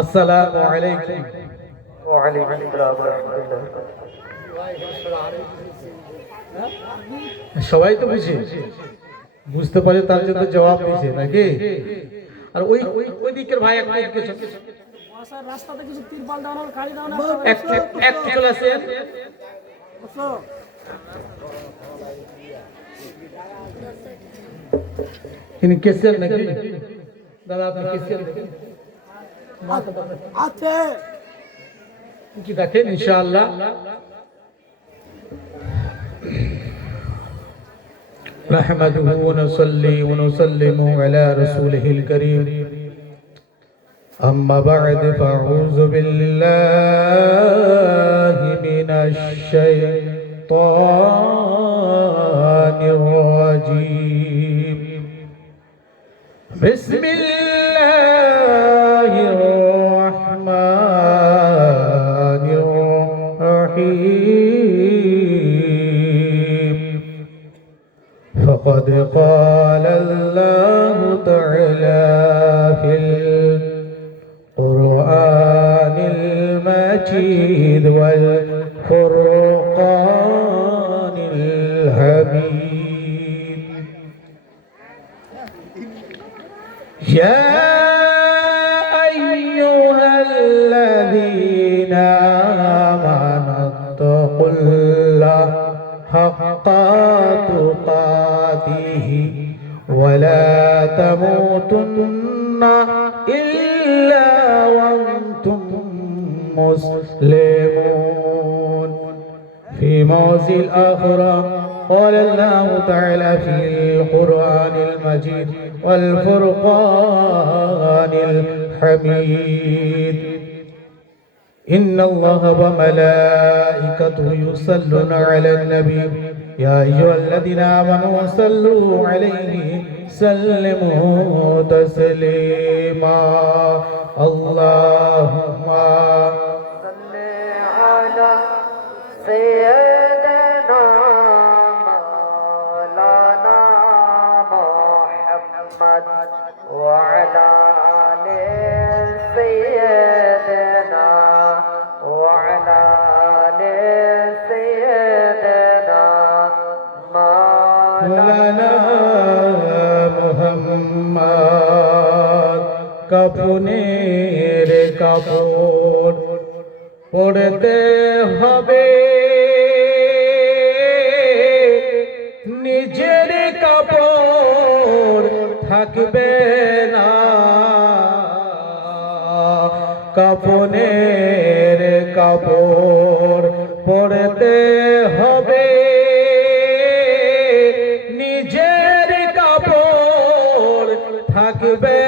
আসসালামু আলাইকুম। ওয়া আলাইকুম আসসালাম ওয়া রাহমাতুল্লাহ। সবাই তো বুঝতে পারে, তার জন্য জবাব দিয়েছে নাকি? আর ওই ওই দিকের ভাই একটু রাস্তাতে কিছু তিরপাল দাও না, গাড়ি দাও না, এক চলে আসেন। তিনি কেসিয়ার নাকি? দাদা আপনি কেসিয়ার আছে কি দেখেন ইনশাআল্লাহ। نحمده ونصلي ونسلم على رسوله الكريم أما بعد فأعوذ بالله من الشيطان الرجيم بسم الله الرحمن الرحيم فقد قال الله تعالى في القرآن المجيد والفرقان الحميد يا أيها الذين آمنوا اتقوا الله حق تقاته ولا تموتن إلا وأنتم مسلمون. في موضع الآخرة قال الله تعالى في القرآن المجيد والفرقان الحميد إن الله وملائكته يصلون على النبي يا أيها الذين آمنوا صلوا عليه سلموا تسليما. اللهم صل على سيدنا مولانا محمد وعلى آل سيدنا وعلى آل سيدنا مولانا মুহাম্মদ কাফনের কাপড় পড়তে হবে, নিজের কাপড় থাকবে না। কাফনের কাপড় পড়তে হবে, নিজের কাপড় থাকবে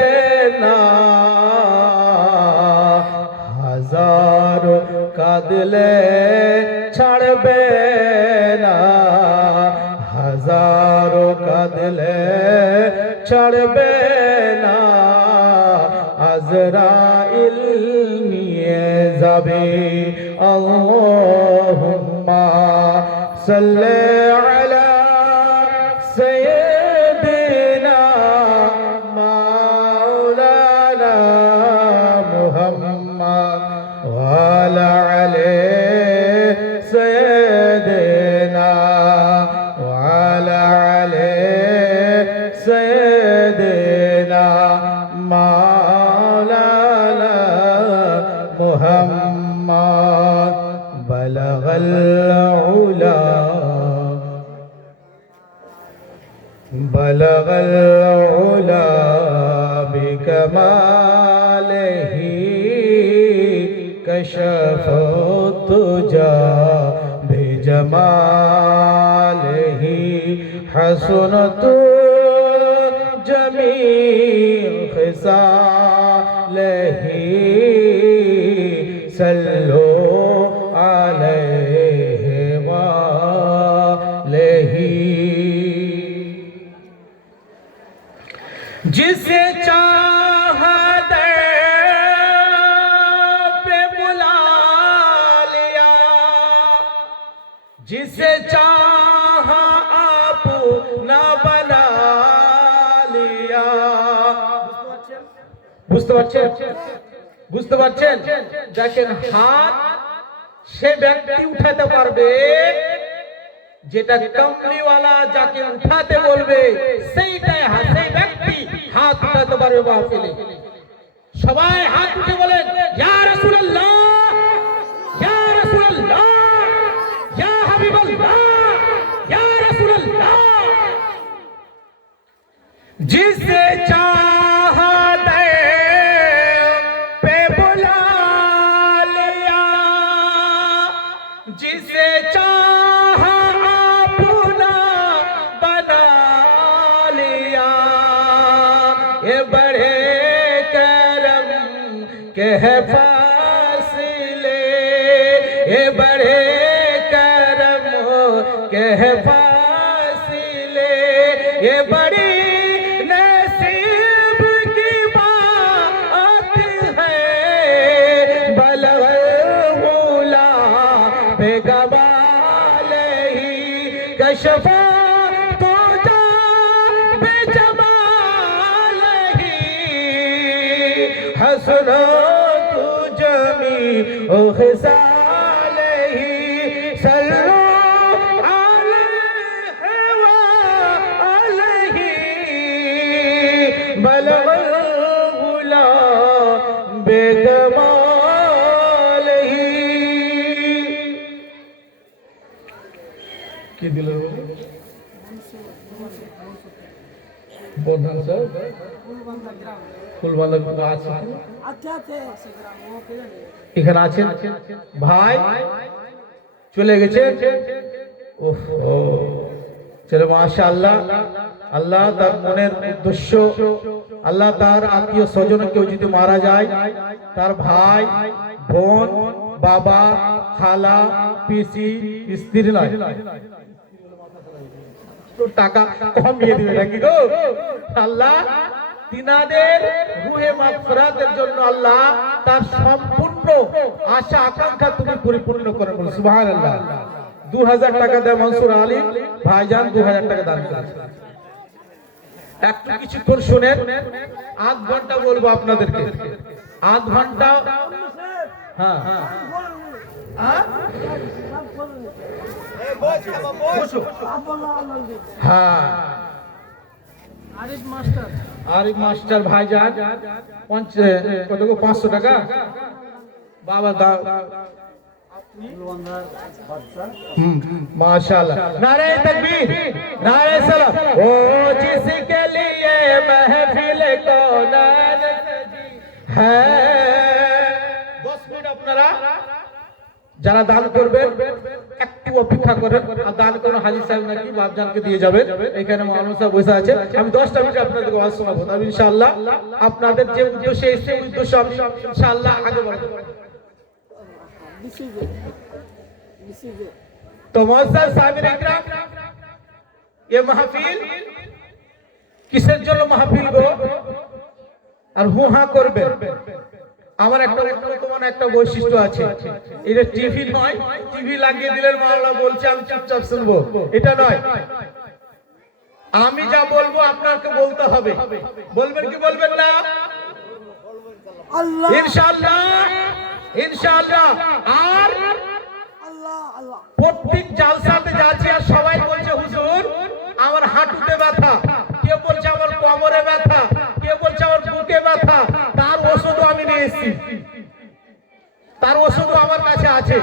না। হাজার কাঁদলে ছাড়বে না, হাজার কাঁদলে ছাড়বে না। আজরাইল নিয়ে যাবে। আল্লাহুম্মা সাল্লি আলা সাইয়্যিদিনা মাওলানা মুহাম্মদ ওয়া আলা আলি সাইয়্যিদিনা ওয়া আলা আলি সাইয়্যিদিনা মাওলানা মুহাম্মদ বালাগাল উলা بلغ العلا بكماله كشف الدجى بجماله حسنت جميع خصاله صلوا عليه وآله जिसे चाहा दर पे बुला लिया, जिसे चाहा आप ना बना लिया। বুঝতে পারছেন? বুঝতে পারছেন? দেখেন, হাত সে ব্যক্তি উঠাতে পারবে যেটা কামলিওয়ালা যাকে উঠাতে বলবে সেইটাই সেই ব্যক্তি হাত উঠাতে পারবে মাহফিলে। সবাই হাত উঠে বলেন ইয়া রাসূলুল্লাহ, ইয়া রাসূলুল্লাহ, ইয়া হাবিবাল্লাহ, ইয়া রাসূলুল্লাহ। जिसे चाहते पे बुला लिया, जिसे चाहा अपना बना लिया, ये बड़े करम के है फासिले, ये बड़े करम के है फासिले, ये बड़ी कशफा तो जा बेजमाल ही, हसना तू जमी ओ खिसाल ही, सल्लु अलैहि व अलैहि, बलगल गुलाम बेकमाल ही। কি দিল বর্ধমান স্যার ফুলবান্ধা আছে এখানে আছেন ভাই, চলে গেছে। ওহো, চলো মাশাআল্লাহ। আল্লাহ তার মনের উদ্দেশ্য, আল্লাহ তার আত্মীয় স্বজন কেউ যদি মারা যায়, তার ভাই বোন বাবা খালা পিসি স্ত্রী নয় টাকা কমিয়ে দিবে নাকি গো? আল্লাহ তিনাদের রুহে মাগফিরাতের জন্য আল্লাহ তার সম্পূর্ণ আশা আকাঙ্ক্ষা তুমি পরিপূর্ণ করে বল সুবহানাল্লাহ। 2000 টাকা দেয় মনসুর আলী ভাইজান, 2000 টাকা দান করেছে। একটু কিছুক্ষণ শুনেন, আধ ঘন্টা বলবো আপনাদেরকে, আধ ঘন্টা। হ্যাঁ হ্যাঁ আরিফ মাস্টার ভাইজান কত 500 টাকা বাবা দাও। माशाल्लाह, नारे तकबीर, नारे सलाम। ओ जिसके लिए महफिल कौनान है। 10 মিনিট আপনারা যারা দান করবেন একটু অপেক্ষা করেন, আর দান করুন হাজী সাহেব নাকি বাপজানকে দিয়ে যাবেন। এখানে মাওলানা সাহেব বসে আছে, আমি 10টা মিনিট আপনাদেরকে ওয়াজ শোনাবো। তবে ইনশাআল্লাহ আপনাদের যে উদ্দেশ্যে এসে উদ্দেশ্য আমি ইনশাআল্লাহ আগে বাড়াবো। तो मुअज़्ज़ज़ साबिर इकराम, ये महफिल কিসের জন্য মাহফিল গো? আর হু হা করবে। আমার একটা তোমার একটা বৈশিষ্ট্য আছে, এটা টিভি নয়, টিভি লাগিয়ে দিলেন মাওলানা বলছে আমি চুপচাপ শুনবো, এটা নয়। আমি যা বলবো আপনাকে বলতে হবে, বলবেন কি বলবেন না? আল্লাহ ইনশাআল্লাহ, ইনশাআল্লাহ। আর প্রত্যেক জালসাতে যাচ্ছি আর সবাই বলছে হুজুর আমার হাঁটুতে ব্যথা, কে বলছে আমার কোমরে ব্যথা, কে বলছে আমার বুকে ব্যথা। তার ওষুধও আমি নিয়ে এসেছি, তার ওষুধও আমার কাছে আছে।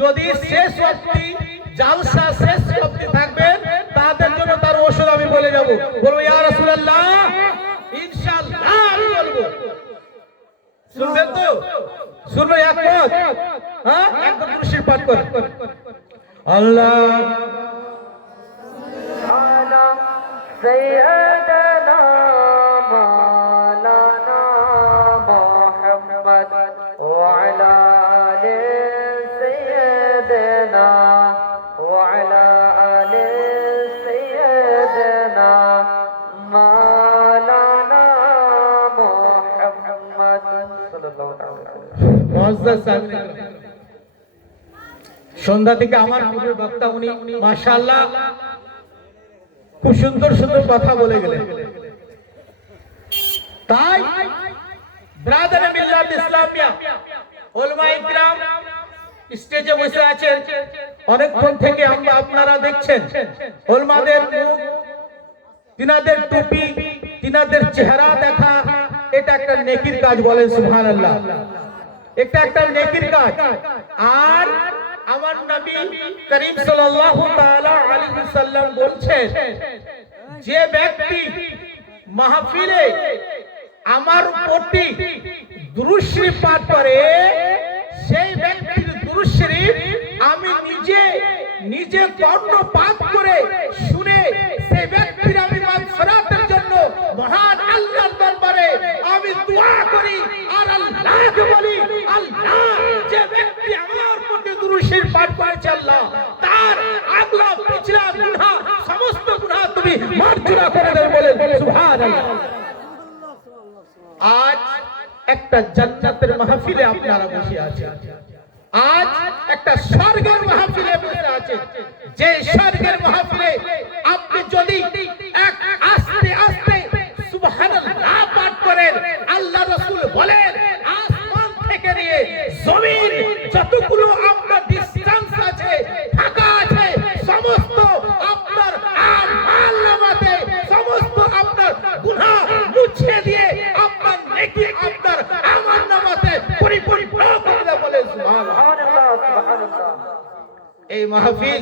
যদি শেষ অবধি জালসা শেষ অবধি থাকবে তাদের জন্য তার ওষুধ আমি বলে যাব, বলবো ইয়া রাসূলুল্লাহ ইনশাআল্লাহ আমি বলবো। শুনবেন তো? শুনো একমত? হ্যাঁ, একদম খুশি পাঠ কর। আল্লাহ আলা সাইয়্যিদানা মাওলানা মুহাম্মদ ওয়া আলা আলি সাইয়্যিদানা ওয়া আলা আলি সাইয়্যিদানা মাওলানা মুহাম্মদ সাল্লাল্লাহু আলাইহি ওয়াসাল্লাম। মুআজ্জাজ সাহেব, সন্ধ্যা থেকে আমার পূর্বের বক্তা উনি মাশাআল্লাহ খুব সুন্দর সুন্দর কথা বলে গেলেন। তাই ব্রাদার মিল্লাত ইসলামিয়া উলামায়ে কিরাম স্টেজে বসে আছেন, অনেকক্ষণ থেকে আমরা আপনারা দেখছেন উলামাদের মুখ, তিনাদের টুপি, তিনাদের চেহারা দেখা, এটা একটা নেকির কাজ, বলেন সুবহানাল্লাহ। এটা একটা নেকির কাজ। আর আমার নবী করিম সাল্লাল্লাহু তাআলা আলাইহি ওয়াসাল্লাম বলছেন, যে ব্যক্তি মাহফিলে আমার প্রতি দুরূদ শরীফ পাঠ করে, সেই ব্যক্তির দুরূদ শরীফ আমি নিজে কর্ণপাত করে শুনে সেই ব্যক্তির আমি মাগফিরাতের জন্য মহান আল্লাহর দরবারে আমি দোয়া করি আর আল্লাহকে বলি, আল্লাহ যে ব্যক্তি আমার প্রতি দুরূদ শরীফ পাঠ করেছে, আল্লাহ তার আগলা পিছলা গুনাহ সমস্ত গুনাহ তুমি মাফ করে দেবে, বলেন সুবহানাল্লাহ। আজ একটা জান্নাতের মাহফিলে আপনারা বসে আছেন, আজ একটা স্বর্গের মাহফিলে বসে আছেন। যে স্বর্গের মাহফিলে আপনি যদি এক আস্তে আস্তে সুবহানাল্লাহ পাঠ করেন, আল্লাহ রাসূল বলেন আসমান থেকে নিয়ে জমিন যতগুলো আপনার ডিসটেন্স আছে, ফাঁকা আছে, সমস্ত আপনার আমল নামাতে সমস্ত আপনার গুনাহ মুছে দিয়ে আপনার নেকি আপনার আমল নামাতে পরিপূর্ণ করে দেবে, বলেন সুবহানাল্লাহ। এই মাহফিল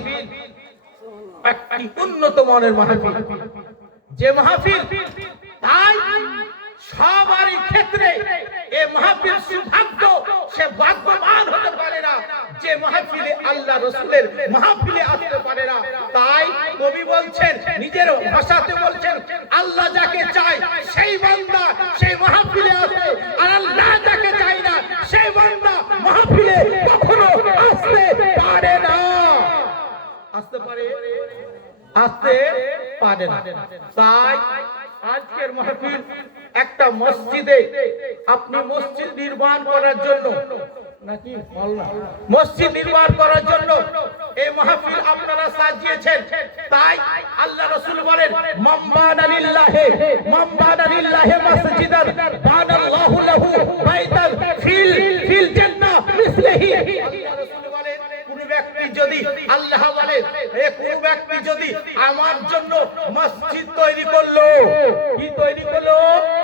একটি উন্নত মানের মাহফিল, যে মাহফিল তাই সবারই ক্ষেত্রে এই মাহফিল সৌভাগ্য, সে ভাগ্যবান হতে পারে না যে মাহফিলে আল্লাহ রাসূলের মাহফিলে আসতে পারে না। তাই কবি বলছেন, নিজের ভাষাতে বলছেন, আল্লাহ যাকে চায় সেই বান্দা সেই মাহফিলে আসে, আর আল্লাহ যাকে চায় না সেই বান্দা মাহফিলে কখনো আসতে পারে না। আসতে পারে? আসতে পারে না। তাই আজকের মাহফিল একটা মসজিদে, আপনি মসজিদ নির্মাণ করার জন্য নাকি মসজিদ নির্মাণ করার জন্য এই মাহফিল আপনারা সাজিয়েছেন। তাই আল্লাহ রাসূল বলেন, মাম্বানা লিল্লাহি মাসজিদান বানাল্লাহু লাহু বাইতান ফিল জান্নাহ মিসলিহি। আল্লাহ রাসূল বলেন, কোন ব্যক্তি যদি, আল্লাহ বলেন, কোন ব্যক্তি যদি আমার জন্য মসজিদ তৈরি করলো, কি তৈরি করলো?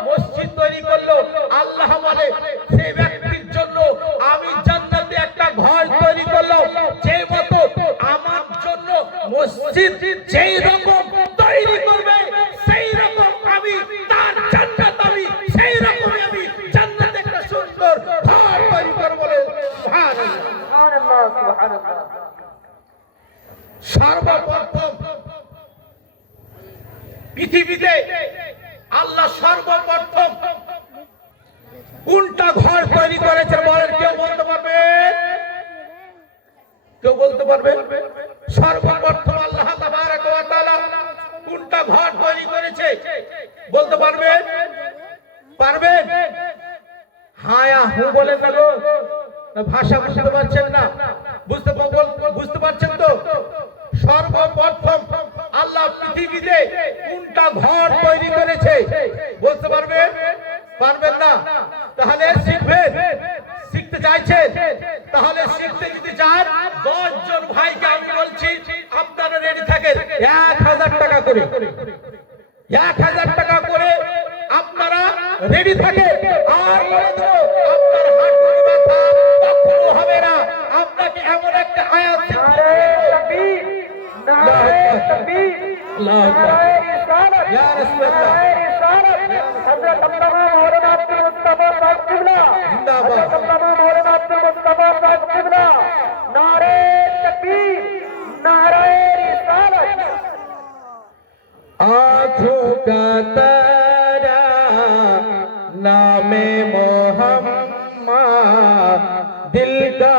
মসজিদ তৈরি করলো, আল্লাহ বলে সেই ব্যক্তির জন্য আমি জান্নাতে একটা ঘর তৈরি করলাম। যে মতো আমার জন্য মসজিদ যেই রকম তৈরি করবে, সেই রকম আমি তার জান্নাত আমি সেই রকম আমি জান্নাতে একটা সুন্দর ঘর তৈরি করব, বলে সুবহানাল্লাহ। সর্বপ্রথম পৃথিবীতে আল্লাহ সর্বপ্রথম কোনটা ঘর তৈরি করেছে বলেন? কেউ বলতে পারবে? কেউ বলতে পারবে? সর্বপ্রথম আল্লাহ তাবারক ওয়া তাআলা কোনটা ঘর তৈরি করেছে বলতে পারবে? পারবেন? হ্যাঁ হু বলেন না গো, ভাষা বুঝতে পারছেন না? বুঝতে পারছেন তো? সর্বপ্রথম আল্লাহ পৃথিবীতে কোনটা ঘর তৈরি করেছে বলতে পারবেন? পারবেন না? তাহলে শিখবেন? শিখতে চাইছেন? তাহলে শিখতে যদি চান 10 জন ভাইকে আমি বলছি, আপনারা রেডি থাকেন, 1000 টাকা করে, 1000 টাকা করে আপনারা রেডি থাকেন। আর বলে দেবো, আপনার হাঁটুর ব্যথা কখনো হবে না। আপনাকে এমন একটা আয়াত শিখতে হবে, নারে তাকবীর, নারে রিসালাত, ইয়া রাসূলুল্লাহ, হযরত আল্লামা মাওলানা আব্দুল মুস্তাফা সাহেব কিবলা জিন্দাবাদ, হযরত আল্লামা মাওলানা আব্দুল মুস্তাফা সাহেব কিবলা, নারে তাকবীর, নারে রিসালাত। आँखों का तारा नामे मोहम्मद, दिल का